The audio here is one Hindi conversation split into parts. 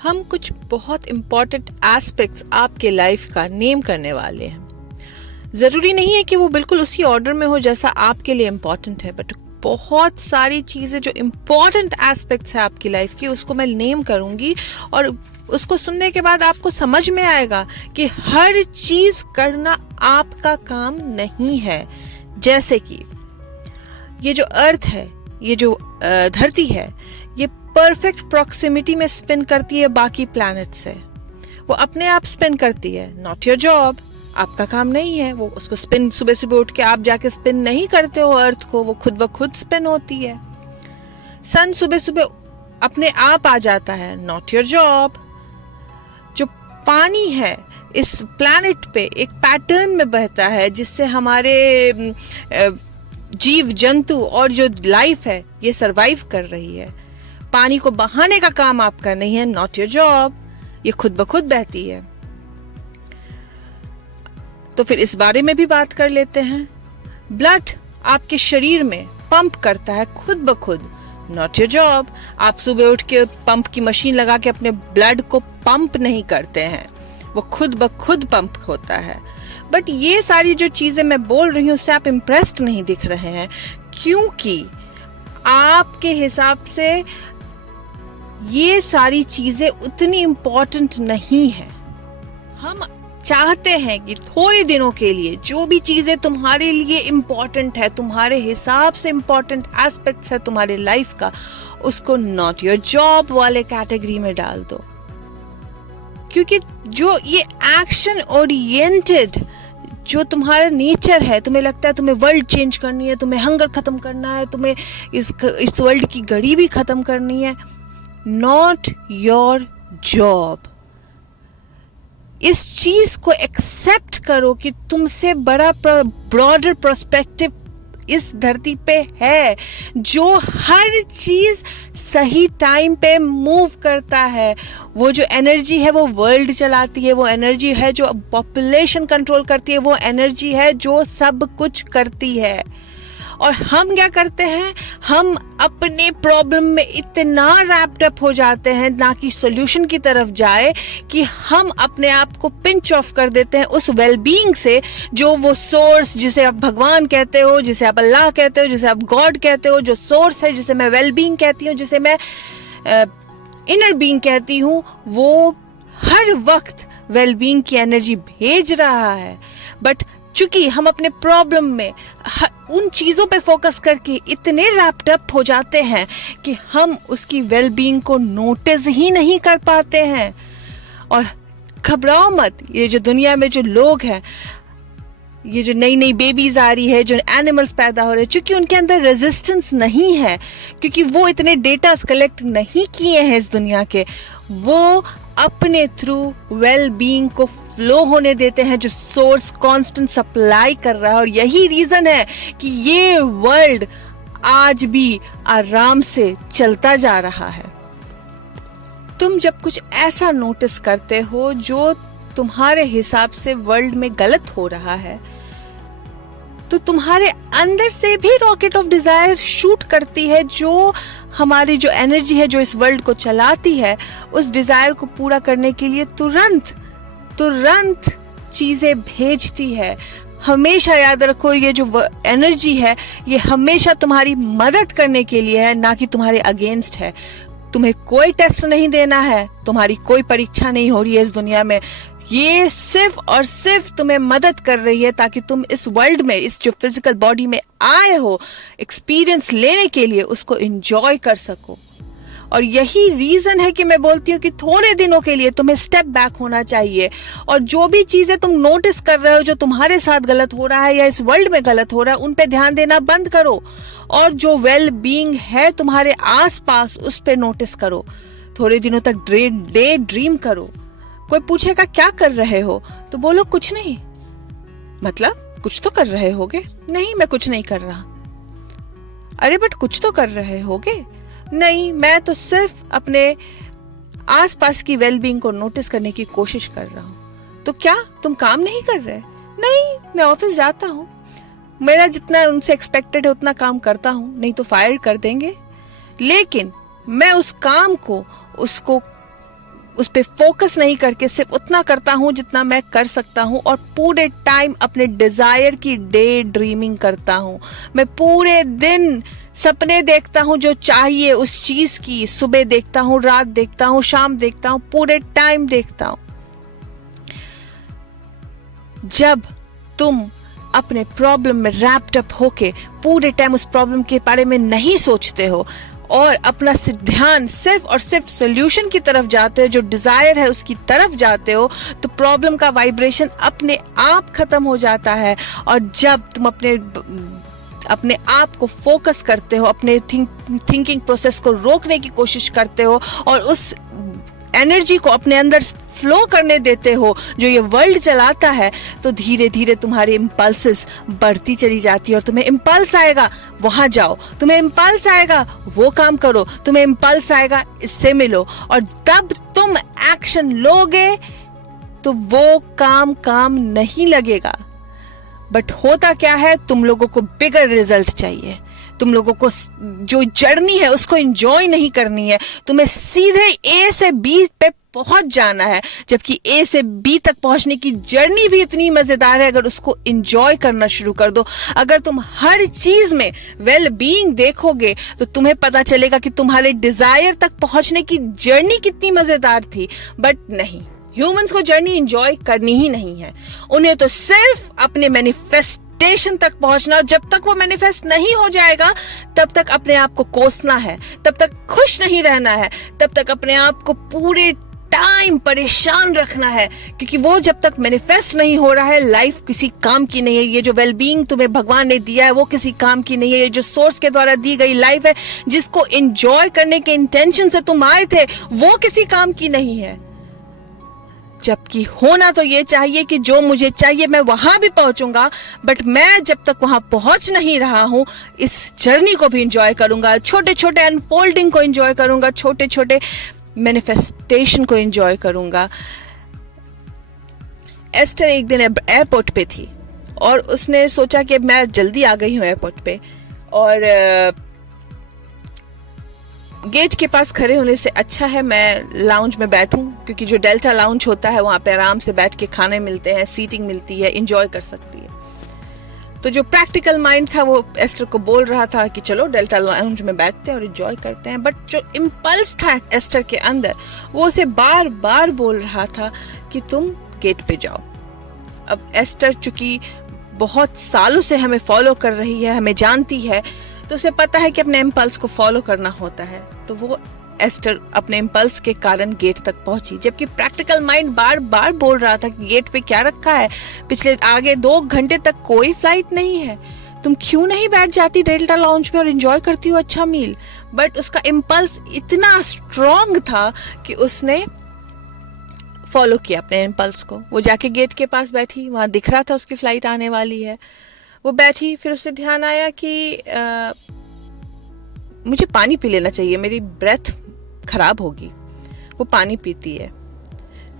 हम कुछ बहुत इम्पोर्टेंट एस्पेक्ट्स आपके लाइफ का नेम करने वाले हैं। ज़रूरी नहीं है कि वो बिल्कुल उसी ऑर्डर में हो जैसा आपके लिए इम्पोर्टेंट है, बट बहुत सारी चीज़ें जो इम्पोर्टेंट एस्पेक्ट्स है आपकी लाइफ की, उसको मैं नेम करूँगी और उसको सुनने के बाद आपको समझ में आएगा कि हर चीज़ करना आपका काम नहीं है। जैसे कि ये जो अर्थ है, ये जो धरती है, ये परफेक्ट प्रॉक्सिमिटी में स्पिन करती है बाकी प्लैनेट से। वो अपने आप स्पिन करती है, नॉट योर जॉब। आपका काम नहीं है वो उसको स्पिन, सुबह सुबह उठ के आप जाके स्पिन नहीं करते हो अर्थ को, वो खुद ब खुद स्पिन होती है। सन सुबह सुबह अपने आप आ जाता है, नॉट योर जॉब। जो पानी है इस प्लैनेट पे एक पैटर्न में बहता है जिससे हमारे जीव जंतु और जो लाइफ है ये सरवाइव कर रही है। पानी को बहाने का काम आपका नहीं है, नॉट योर जॉब। ये खुद ब खुद बहती है। तो फिर इस बारे में भी बात कर लेते हैं। ब्लड आपके शरीर में पंप करता है खुद ब खुद, नॉट योर जॉब। आप सुबह उठ के पंप की मशीन लगा के अपने ब्लड को पंप नहीं करते हैं, वो खुद ब खुद पंप होता है। बट ये सारी जो चीजें मैं बोल रही हूँ उससे आप इम्प्रेस्ड नहीं दिख रहे हैं, क्योंकि आपके हिसाब से ये सारी चीजें उतनी इम्पोर्टेंट नहीं है। हम चाहते हैं कि थोड़े दिनों के लिए जो भी चीजें तुम्हारे लिए इम्पोर्टेंट है, तुम्हारे हिसाब से इम्पोर्टेंट एस्पेक्ट्स है तुम्हारे लाइफ का, उसको नॉट योर जॉब वाले कैटेगरी में डाल दो। क्योंकि जो ये एक्शन ओरिएंटेड जो तुम्हारा नेचर है, तुम्हें लगता है तुम्हें वर्ल्ड चेंज करनी है, तुम्हें हंगर खत्म करना है, तुम्हें इस वर्ल्ड की गरीबी खत्म करनी है, नॉट योर जॉब। इस चीज को एक्सेप्ट करो कि तुमसे बड़ा ब्रॉडर पर्सपेक्टिव इस धरती पे है, जो हर चीज सही टाइम पे मूव करता है। वो जो एनर्जी है वो वर्ल्ड चलाती है, वो एनर्जी है जो पॉपुलेशन कंट्रोल करती है, वो एनर्जी है जो सब कुछ करती है। और हम क्या करते हैं, हम अपने प्रॉब्लम में इतना रैप्ड अप हो जाते हैं ना कि सॉल्यूशन की तरफ जाए, कि हम अपने आप को पिंच ऑफ कर देते हैं उस वेलबीइंग से, जो वो सोर्स जिसे आप भगवान कहते हो, जिसे आप अल्लाह कहते हो, जिसे आप गॉड कहते हो, जो सोर्स है जिसे मैं वेलबीइंग कहती हूँ, जिसे मैं इनर बीइंग कहती हूँ, वो हर वक्त वेलबीइंग की एनर्जी भेज रहा है। बट चूंकि हम अपने प्रॉब्लम में उन चीजों पे फोकस करके इतने रैप्ड अप हो जाते हैं कि हम उसकी वेलबीइंग को नोटिस ही नहीं कर पाते हैं। और घबराओ मत, ये जो दुनिया में जो लोग हैं, ये जो नई नई बेबीज आ रही है, जो एनिमल्स पैदा हो रहे हैं, चूंकि उनके अंदर रेजिस्टेंस नहीं है, क्योंकि वो इतने डेटा कलेक्ट नहीं किए हैं इस दुनिया के, वो अपने थ्रू वेल बीइंग को फ्लो होने देते हैं जो सोर्स कांस्टेंट सप्लाई कर रहा है। और यही रीजन है कि ये वर्ल्ड आज भी आराम से चलता जा रहा है। तुम जब कुछ ऐसा नोटिस करते हो जो तुम्हारे हिसाब से वर्ल्ड में गलत हो रहा है, तो तुम्हारे अंदर से भी रॉकेट ऑफ डिजायर शूट करती है, जो हमारी जो एनर्जी है जो इस वर्ल्ड को चलाती है, उस डिजायर को पूरा करने के लिए तुरंत चीजें भेजती है। हमेशा याद रखो, ये जो एनर्जी है ये हमेशा तुम्हारी मदद करने के लिए है, ना कि तुम्हारे अगेंस्ट है। तुम्हें कोई टेस्ट नहीं देना है, तुम्हारी कोई परीक्षा नहीं हो रही है इस दुनिया में। ये सिर्फ और सिर्फ तुम्हें मदद कर रही है ताकि तुम इस वर्ल्ड में, इस जो फिजिकल बॉडी में आए हो, एक्सपीरियंस लेने के लिए उसको एंजॉय कर सको। और यही रीजन है कि मैं बोलती हूँ कि थोड़े दिनों के लिए तुम्हें स्टेप बैक होना चाहिए, और जो भी चीजें तुम नोटिस कर रहे हो जो तुम्हारे साथ गलत हो रहा है या इस वर्ल्ड में गलत हो रहा है, उन पे ध्यान देना बंद करो, और जो वेल बीइंग है तुम्हारे आसपास उस पे नोटिस करो। थोड़े दिनों तक डे ड्रीम करो। कोई पूछेगा क्या कर रहे हो, तो बोलो कुछ नहीं। मतलब कुछ तो कर रहे होगे? नहीं, मैं कुछ नहीं कर रहा। अरे बट कुछ तो कर रहे होगे? नहीं, मैं तो सिर्फ अपने आसपास की वेलबीइंग को नोटिस करने की कोशिश कर रहा हूं। तो क्या तुम काम नहीं कर रहे? नहीं, मैं ऑफिस जाता हूं, मेरा जितना उनसे एक्सपेक्टेड है उतना काम करता हूं, नहीं तो फायर कर देंगे। लेकिन मैं उस काम को, उस पे फोकस नहीं करके सिर्फ उतना करता हूँ जितना मैं कर सकता हूँ, और पूरे टाइम अपने डिजायर की डे ड्रीमिंग करता हूँ। मैं पूरे दिन सपने देखता हूँ जो चाहिए उस चीज की, सुबह देखता हूँ, रात देखता हूँ, शाम देखता हूँ, पूरे टाइम देखता हूँ। जब तुम अपने प्रॉब्लम में रैप्ड अप होके पूरे टाइम उस प्रॉब्लम के बारे में नहीं सोचते हो और अपना ध्यान सिर्फ और सिर्फ सोल्यूशन की तरफ जाते हो, जो डिजायर है उसकी तरफ जाते हो, तो प्रॉब्लम का वाइब्रेशन अपने आप खत्म हो जाता है। और जब तुम अपने आप को फोकस करते हो, अपने थिंकिंग प्रोसेस को रोकने की कोशिश करते हो और उस एनर्जी को अपने अंदर फ्लो करने देते हो जो ये वर्ल्ड चलाता है, तो धीरे धीरे तुम्हारी इम्पल्सेस बढ़ती चली जाती है। और तुम्हें इम्पल्स आएगा वहां जाओ, तुम्हें इम्पल्स आएगा वो काम करो, तुम्हें इम्पल्स आएगा इससे मिलो, और तब तुम एक्शन लोगे तो वो काम नहीं लगेगा। बट होता क्या है, तुम लोगों को बिगर रिजल्ट चाहिए, तुम लोगों को जो जर्नी है उसको एंजॉय नहीं करनी है, तुम्हें सीधे ए से बी पे पहुंच जाना है। जबकि ए से बी तक पहुंचने की जर्नी भी इतनी मजेदार है अगर उसको एंजॉय करना शुरू कर दो। अगर तुम हर चीज में वेल बीइंग देखोगे तो तुम्हें पता चलेगा कि तुम्हारे डिजायर तक पहुंचने की जर्नी कितनी मजेदार थी। बट नहीं, ह्यूमंस को जर्नी एंजॉय करनी ही नहीं है, उन्हें तो सिर्फ अपने मैनिफेस्टेशन तक पहुंचना। जब तक वो मैनिफेस्ट नहीं हो जाएगा तब तक अपने आप को कोसना है, तब तक खुश नहीं रहना है, तब तक अपने आप को पूरे टाइम परेशान रखना है, क्योंकि वो जब तक मैनिफेस्ट नहीं हो रहा है लाइफ किसी काम की नहीं है। ये जो वेलबींग तुम्हें भगवान ने दिया है वो किसी काम की नहीं है। ये जो सोर्स के द्वारा दी गई लाइफ है जिसको एंजॉय करने के इंटेंशन से तुम आए थे वो किसी काम की नहीं है। जबकि होना तो ये चाहिए कि जो मुझे चाहिए मैं वहां भी पहुंचूंगा, बट मैं जब तक वहां पहुंच नहीं रहा हूं इस जर्नी को भी एंजॉय करूंगा, छोटे छोटे अनफोल्डिंग को एंजॉय करूंगा, छोटे छोटे मैनिफेस्टेशन को एंजॉय करूंगा। एस्टर एक दिन एयरपोर्ट पे थी और उसने सोचा कि मैं जल्दी आ गई हूं एयरपोर्ट पे, और गेट के पास खड़े होने से अच्छा है मैं लाउंज में बैठूं, क्योंकि जो डेल्टा लाउंज होता है वहां पे आराम से बैठ के खाने मिलते हैं, सीटिंग मिलती है, एंजॉय कर सकती है। तो जो प्रैक्टिकल माइंड था वो एस्टर को बोल रहा था कि चलो डेल्टा लाउंज में बैठते हैं और एंजॉय करते हैं। बट जो इम्पल्स था एस्टर के अंदर वो उसे बार बार बोल रहा था कि तुम गेट पे जाओ। अब एस्टर चूंकि बहुत सालों से हमें फॉलो कर रही है, हमें जानती है, तो उसे पता है कि अपने इम्पल्स को फॉलो करना होता है। तो वो एस्टर अपने इम्पल्स के कारण गेट तक पहुंची, जबकि प्रैक्टिकल माइंड बार बार बोल रहा था कि गेट पे क्या रखा है, पिछले आगे 2 घंटे तक कोई फ्लाइट नहीं है, तुम क्यों नहीं बैठ जाती डेल्टा लाउंज में और एंजॉय करती हो अच्छा मील। बट उसका इम्पल्स इतना स्ट्रांग था कि उसने फॉलो किया अपने इम्पल्स को। वो जाके गेट के पास बैठी, वहां दिख रहा था उसकी फ्लाइट आने वाली है, वो बैठी। फिर उसे ध्यान आया कि मुझे पानी पी लेना चाहिए, मेरी ब्रेथ खराब होगी। वो पानी पीती है।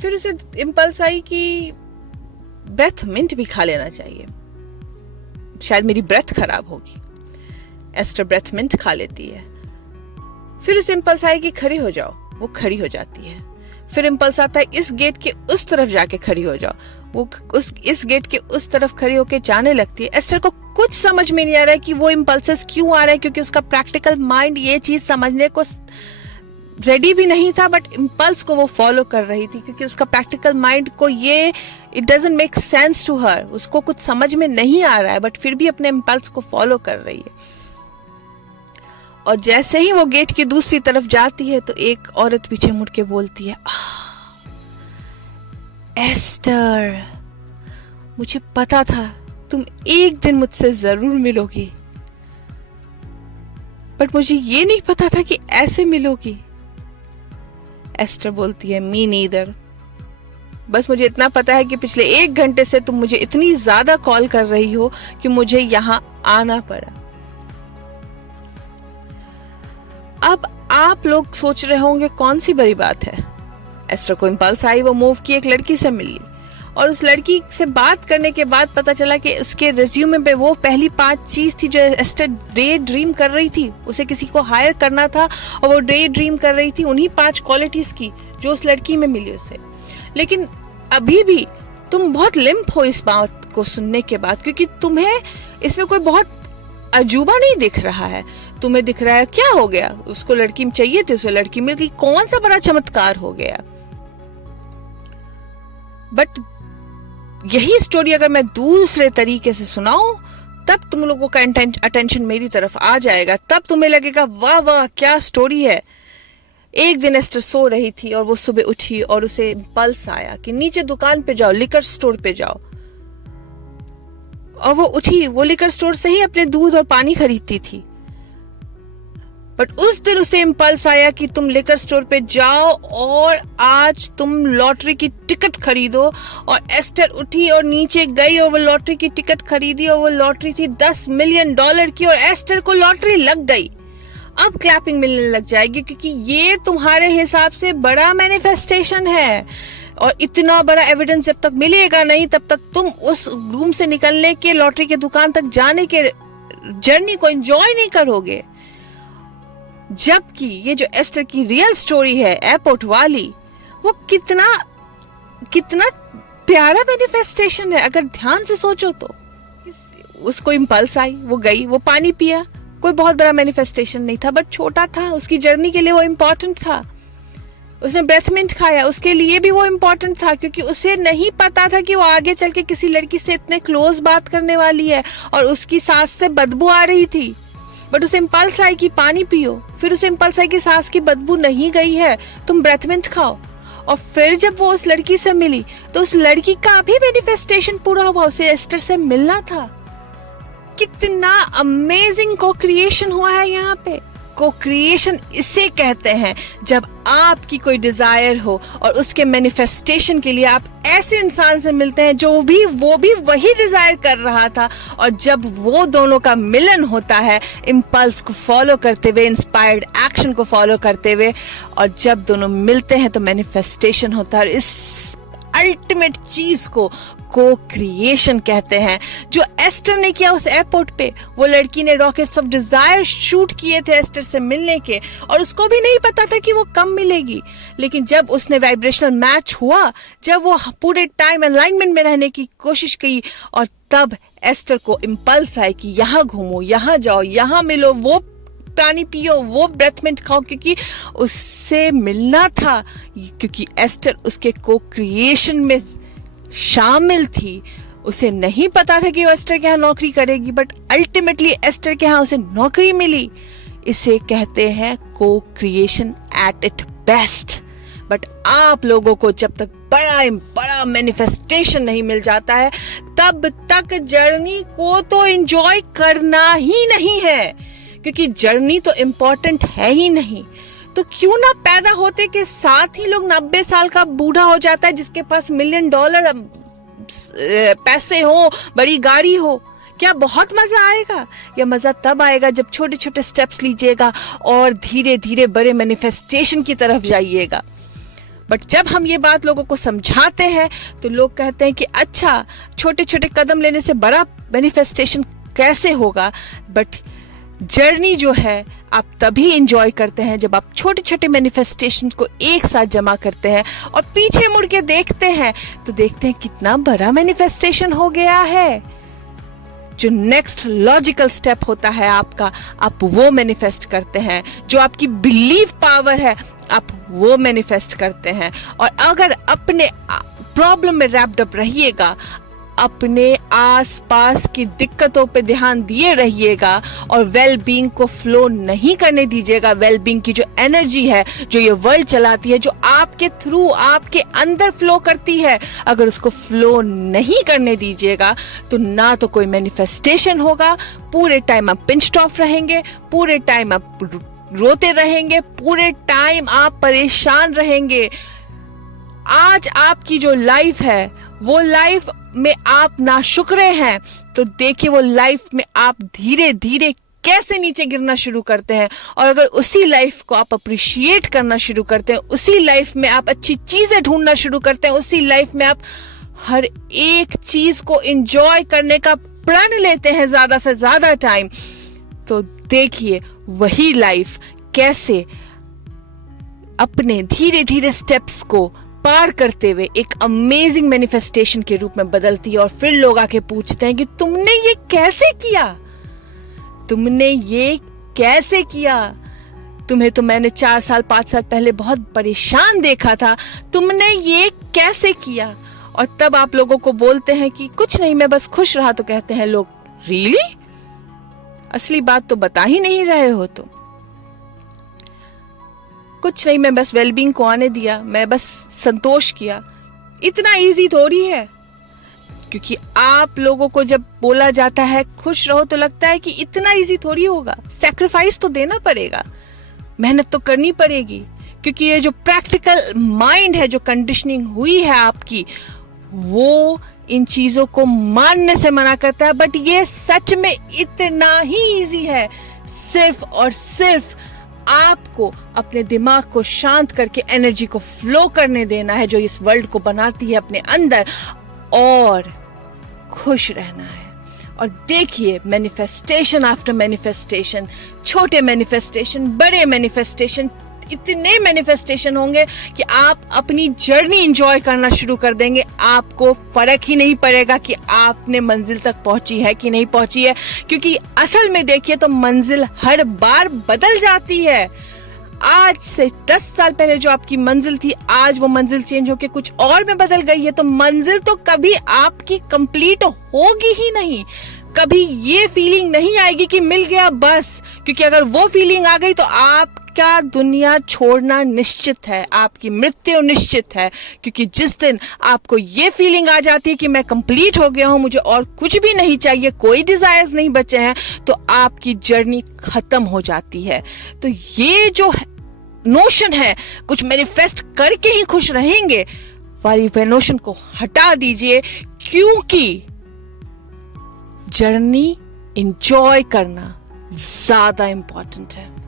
फिर उसे इम्पल्स आई कि ब्रेथ मिंट भी खा लेना चाहिए, शायद मेरी ब्रेथ खराब होगी। एस्टर ब्रेथ मिंट खा लेती है। फिर उसे इम्पल्स आई कि खड़ी हो जाओ, वो खड़ी हो जाती है। फिर इम्पल्स आता है इस गेट के उस तरफ जाके खड़ी हो जाओ, वो इस गेट के उस तरफ खड़ी होके जाने लगती है। एस्टर को कुछ समझ में नहीं आ रहा है कि वो इम्पल्सेस क्यों आ रहे हैं, क्योंकि उसका प्रैक्टिकल माइंड ये चीज समझने को रेडी भी नहीं था, बट इम्पल्स को वो फॉलो कर रही थी, क्योंकि उसका प्रैक्टिकल माइंड को ये it doesn't make sense to her, उसको कुछ समझ में नहीं आ रहा है, बट फिर भी अपने इम्पल्स को फॉलो कर रही है। और जैसे ही वो गेट की दूसरी तरफ जाती है तो एक औरत पीछे मुड़ के बोलती है, एस्टर, मुझे पता था तुम एक दिन मुझसे जरूर मिलोगी, बट मुझे ये नहीं पता था कि ऐसे मिलोगी। एस्टर बोलती है, मी नीदर, बस मुझे इतना पता है कि पिछले 1 घंटे से तुम मुझे इतनी ज्यादा कॉल कर रही हो कि मुझे यहां आना पड़ा। अब आप लोग सोच रहे होंगे कौन सी बड़ी बात है। एस्टर को इम्पल्स आई, वो मूव की, एक लड़की से मिली और उस लड़की से बात करने के बाद पता चला कि उसके रिज्यूमे पे वो पहली 5 चीज थी जो एस्टर डे ड्रीम कर रही थी। उसे किसी को हायर करना था और वो डे ड्रीम कर रही थी उन्हीं 5 क्वालिटीज की जो उस लड़की में मिली उसे। लेकिन अभी भी तुम बहुत लिम्प हो इस बात को सुनने के बाद, क्योंकि तुम्हें इसमें कोई बहुत अजूबा नहीं दिख रहा है। तुम्हें दिख रहा है क्या हो गया, उसको लड़की चाहिए थी, उसे लड़की मिल गई, कौन सा बड़ा चमत्कार हो गया। बट यही स्टोरी अगर मैं दूसरे तरीके से सुनाऊं तब तुम लोगों का अटेंशन मेरी तरफ आ जाएगा, तब तुम्हें लगेगा वाह वाह क्या स्टोरी है। एक दिन एस्टर सो रही थी और वो सुबह उठी और उसे इम्पल्स आया कि नीचे दुकान पे जाओ, लिकर स्टोर पे जाओ। और वो उठी, वो लिकर स्टोर से ही अपने दूध और पानी खरीदती थी। बट उस दिन उसे इम्पल्स आया कि तुम लिकर स्टोर पे जाओ और आज तुम लॉटरी की टिकट खरीदो। और एस्टर उठी और नीचे गई और वो लॉटरी की टिकट खरीदी और वो लॉटरी थी $10 मिलियन की और एस्टर को लॉटरी लग गई। अब क्लैपिंग मिलने लग जाएगी, क्योंकि ये तुम्हारे हिसाब से बड़ा मैनिफेस्टेशन है और इतना बड़ा एविडेंस जब तक मिलेगा नहीं तब तक तुम उस रूम से निकलने के, लॉटरी के दुकान तक जाने के जर्नी को एंजॉय नहीं करोगे। जबकि ये जो एस्टर की रियल स्टोरी है एयरपोर्ट वाली, वो कितना प्यारा मैनिफेस्टेशन है अगर ध्यान से सोचो तो। उसको इम्पल्स आई, वो गई, वो पानी पिया, कोई बहुत बड़ा मैनिफेस्टेशन नहीं था बट छोटा था, उसकी जर्नी के लिए वो इम्पोर्टेंट था। उसने ब्रेथ मिंट खाया, उसके लिए भी वो इम्पोर्टेंट था, क्योंकि उसे नहीं पता था कि वो आगे चल के किसी लड़की से इतने क्लोज बात करने वाली है और उसकी सांस से बदबू आ रही थी। बट उसे इम्पल्स आई कि पानी पियो, फिर उसे इम्पल्स आई कि सांस की बदबू नहीं गई है, तुम ब्रेथ मिंट खाओ। और फिर जब वो उस लड़की से मिली तो उस लड़की का भी मैनिफेस्टेशन पूरा हुआ, उसे एस्टर से मिलना था। कितना अमेजिंग को क्रिएशन हुआ है यहाँ पे। को क्रिएशन इसे कहते हैं जब आपकी कोई डिजायर हो और उसके मैनिफेस्टेशन के लिए आप ऐसे इंसान से मिलते हैं जो वो भी वही डिजायर कर रहा था, और जब वो दोनों का मिलन होता है इम्पल्स को फॉलो करते हुए, इंस्पायर्ड एक्शन को फॉलो करते हुए, और जब दोनों मिलते हैं तो मैनिफेस्टेशन होता है। इस अल्टीमेट चीज को क्रिएशन कहते हैं, जो एस्टर ने किया उस एयरपोर्ट पे। वो लड़की ने रॉकेट्स ऑफ डिजायर शूट किए थे एस्टर से मिलने के, और उसको भी नहीं पता था कि वो कब मिलेगी। लेकिन जब उसने वाइब्रेशनल मैच हुआ, जब वो पूरे टाइम अलाइनमेंट में रहने की कोशिश की, और तब एस्टर को इम्पल्स आए कि यहाँ घूमो, यहाँ जाओ, यहाँ मिलो, वो पानी पियो, वो ब्रेथ मिंट खाओ, क्योंकि उससे मिलना था, क्योंकि एस्टर उसके को क्रिएशन में शामिल थी। उसे नहीं पता था कि वो एस्टर के यहाँ नौकरी करेगी, बट अल्टीमेटली एस्टर के यहाँ उसे नौकरी मिली। इसे कहते हैं को creation at it best. But आप लोगों को जब तक बड़ा मैनिफेस्टेशन नहीं मिल जाता है तब तक जर्नी को तो एंजॉय करना ही नहीं है, क्योंकि जर्नी तो इम्पोर्टेंट है ही नहीं। तो क्यों ना पैदा होते के साथ ही लोग 90 साल का बूढ़ा हो जाता है जिसके पास $1 मिलियन पैसे हो, बड़ी गाड़ी हो। क्या बहुत मजा आएगा? या मजा तब आएगा जब छोटे छोटे स्टेप्स लीजिएगा और धीरे धीरे बड़े मैनिफेस्टेशन की तरफ जाइएगा। बट जब हम ये बात लोगों को समझाते हैं तो लोग कहते हैं कि अच्छा, छोटे छोटे कदम लेने से बड़ा मैनिफेस्टेशन कैसे होगा? बट जर्नी जो है आप तभी एंजॉय करते हैं जब आप छोटे छोटे मैनिफेस्टेशन को एक साथ जमा करते हैं और पीछे मुड़ के देखते हैं तो देखते हैं कितना बड़ा मैनिफेस्टेशन हो गया है। जो नेक्स्ट लॉजिकल स्टेप होता है आपका, आप वो मैनिफेस्ट करते हैं। जो आपकी बिलीव पावर है आप वो मैनिफेस्ट करते हैं। और अगर अपने प्रॉब्लम में रैप्ड अप रहिएगा, अपने आसपास की दिक्कतों पे ध्यान दिए रहिएगा और वेल बीइंग को फ्लो नहीं करने दीजिएगा। वेल बीइंग की जो एनर्जी है, जो ये वर्ल्ड चलाती है, जो आपके थ्रू आपके अंदर फ्लो करती है, अगर उसको फ्लो नहीं करने dीजिएगा तो ना तो कोई मैनिफेस्टेशन होगा, पूरे टाइम आप पिंच्ड ऑफ रहेंगे, पूरे टाइम आप रोते रहेंगे, पूरे टाइम आप परेशान रहेंगे। आज आपकी जो लाइफ है वो लाइफ में आप नाशुक्रे हैं, तो देखिए वो लाइफ में आप धीरे धीरे कैसे नीचे गिरना शुरू करते हैं। और अगर उसी लाइफ को आप अप्रिशिएट करना शुरू करते हैं, उसी लाइफ में आप अच्छी चीजें ढूंढना शुरू करते हैं, उसी लाइफ में आप हर एक चीज को एंजॉय करने का प्रण लेते हैं ज्यादा से ज्यादा टाइम, तो देखिए वही लाइफ कैसे अपने धीरे धीरे स्टेप्स को पार करते हुए एक अमेजिंग मैनिफेस्टेशन के रूप में बदलती है। और फिर लोग आके पूछते हैं कि तुमने ये कैसे किया, तुमने ये कैसे किया, तुम्हें तो मैंने 4 साल 5 साल पहले बहुत परेशान देखा था, तुमने ये कैसे किया। और तब आप लोगों को बोलते हैं कि कुछ नहीं, मैं बस खुश रहा। तो कहते हैं लोग, रियली? असली बात तो बता ही नहीं रहे हो। तो कुछ नहीं, मैं बस वेलबींग को आने दिया, मैं बस संतोष किया। इतना इजी थोड़ी है। क्योंकि आप लोगों को जब बोला जाता है खुश रहो, तो लगता है कि इतना इजी थोड़ी होगा, सैक्रिफाइस तो देना पड़ेगा, मेहनत तो करनी पड़ेगी। क्योंकि ये जो प्रैक्टिकल माइंड है, जो कंडीशनिंग हुई है आपकी, वो इन चीजों को मानने से मना करता है। बट ये सच में इतना ही इजी है। सिर्फ और सिर्फ आपको अपने दिमाग को शांत करके एनर्जी को फ्लो करने देना है, जो इस वर्ल्ड को बनाती है अपने अंदर, और खुश रहना है। और देखिए, मैनिफेस्टेशन आफ्टर मैनिफेस्टेशन, छोटे मैनिफेस्टेशन, बड़े मैनिफेस्टेशन, इतने मैनिफेस्टेशन होंगे कि आप अपनी जर्नी एंजॉय करना शुरू कर देंगे। आपको फर्क ही नहीं पड़ेगा कि आपने मंजिल तक पहुंची है कि नहीं पहुंची है। क्योंकि असल में देखिए तो मंजिल हर बार बदल जाती है। आज से 10 साल पहले जो आपकी मंजिल थी, आज वो मंजिल चेंज होके कुछ और में बदल गई है। तो मंजिल तो कभी आपकी कंप्लीट होगी ही नहीं। कभी ये फीलिंग नहीं आएगी कि मिल गया बस। क्योंकि अगर वो फीलिंग आ गई तो आपका दुनिया छोड़ना निश्चित है, आपकी मृत्यु निश्चित है। क्योंकि जिस दिन आपको ये फीलिंग आ जाती है कि मैं कंप्लीट हो गया हूं, मुझे और कुछ भी नहीं चाहिए, कोई डिजायर्स नहीं बचे हैं, तो आपकी जर्नी खत्म हो जाती है। तो ये जो नोशन है कुछ मैनिफेस्ट करके ही खुश रहेंगे वाली नोशन को हटा दीजिए। क्योंकि जर्नी एंजॉय करना ज्यादा इंपॉर्टेंट है।